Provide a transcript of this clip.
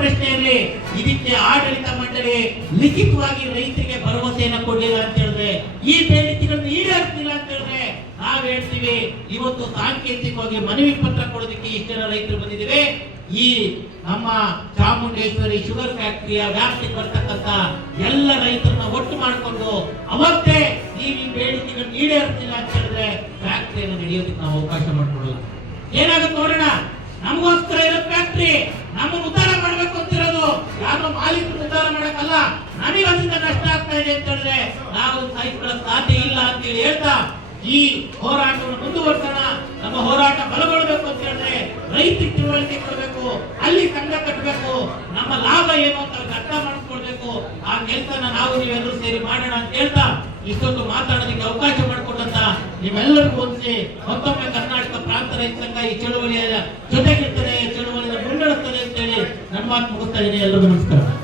ಪ್ರಶ್ನೆಯಲ್ಲಿ ಇದಕ್ಕೆ ಆಡಳಿತ ಮಂಡಳಿ ಲಿಖಿತವಾಗಿ ರೈತರಿಗೆ ಭರವಸೆಯನ್ನು ಕೊಡಲಿಲ್ಲ ಅಂತ ಹೇಳಿದ್ರೆ, ಈ ಬೇಡಿಕೆಗಳನ್ನು ಈಡೇರಿಸಲಿಲ್ಲ ಅಂತ ಹೇಳಿದ್ರೆ ನಾವ್ ಹೇಳ್ತೀವಿ ಇವತ್ತು ಸಾಂಕೇತಿಕವಾಗಿ ಮನವಿ ಪತ್ರ ಕೊಡೋದಕ್ಕೆ ಇಷ್ಟು ಜನ ರೈತರು ಬಂದಿದ್ದೇವೆ. ಈ ನಮ್ಮ ಚಾಮುಂಡೇಶ್ವರಿ ಶುಗರ್ ಫ್ಯಾಕ್ಟರಿಯ ವ್ಯಾಪ್ತಿಗೆ ಬರ್ತಕ್ಕಂಥ ಎಲ್ಲ ರೈತರನ್ನ ಒಟ್ಟು ಮಾಡಿಕೊಂಡು ಅವತ್ತೇ ನೀವು ಈ ಬೇಡಿಕೆಗಳನ್ನು ಈಡೇರಿಸಲಿಲ್ಲ ಅಂತ ಹೇಳಿದ್ರೆ ಫ್ಯಾಕ್ಟರಿಯನ್ನು ನಡೆಯೋದಕ್ಕೆ ನಾವು ಅವಕಾಶ ಮಾಡಿಕೊಡೋದು. ಏನಾಗುತ್ತೆ ನೋಡೋಣ. ನಮಗೋಸ್ಕರ ಇರೋ ಫ್ಯಾಕ್ಟರಿ ನಮ್ಮನ್ನು ಉದ್ಧಾರ ಮಾಡ್ಬೇಕು ಅಂತಿರೋದು, ಯಾರೋ ಮಾಲೀಕರು ಉದ್ಧಾರ ಮಾಡಕ್ಕಲ್ಲ. ನಮಗೆ ಅದರಿಂದ ನಷ್ಟ ಆಗ್ತಾ ಇದೆ ಅಂತ ಹೇಳಿದ್ರೆ ನಾವು ಸಹಿಸಿಕೊಳ್ಳ ಸಾಧ್ಯ ಇಲ್ಲ ಅಂತ ಹೇಳಿ ಹೇಳ್ತಾ ಈ ಹೋರಾಟವನ್ನು ಮುಂದುವರ್ಸೋಣ. ನಮ್ಮ ಹೋರಾಟ ಬಲಗೊಳ್ಳಬೇಕು ಅಂತ ಹೇಳಿದ್ರೆ ರೈತರಿಗೆ ತಿಳುವಳಿಕೆ ಕೊಡಬೇಕು, ಅಲ್ಲಿ ಸಂಘ ಕಟ್ಟಬೇಕು, ನಮ್ಮ ಲಾಭ ಏನು ಅಂತ ಅರ್ಥ ಮಾಡಿಕೊಳ್ಬೇಕು. ಆ ಕೆಲಸನ ನಾವು ನೀವೆಲ್ಲರೂ ಸೇರಿ ಮಾಡೋಣ ಅಂತ ಹೇಳ್ತಾ ಇಷ್ಟೊಂದು ಮಾತಾಡೋದಕ್ಕೆ ಅವಕಾಶ ಮಾಡಿಕೊಟ್ಟಂತ ನಿಮ್ಮೆಲ್ಲರಿಗೂ ಹೊಂದಿಸಿ ಮತ್ತೊಮ್ಮೆ ಕರ್ನಾಟಕ ಪ್ರಾಂತ ರೈತ ಸಂಘ ಈ ಚಳುವಳಿಯ ಜೊತೆಗಿರ್ತದೆ, ಚಳುವಳಿಯನ್ನು ಮುನ್ನಡೆಸ್ತದೆ ಅಂತ ಹೇಳಿ ನನ್ನ ಮಾತು ಮುಗಿಸ್ತಾ ಇದ್ದೀನಿ. ಎಲ್ಲರಿಗೂ ನಮಸ್ಕಾರ.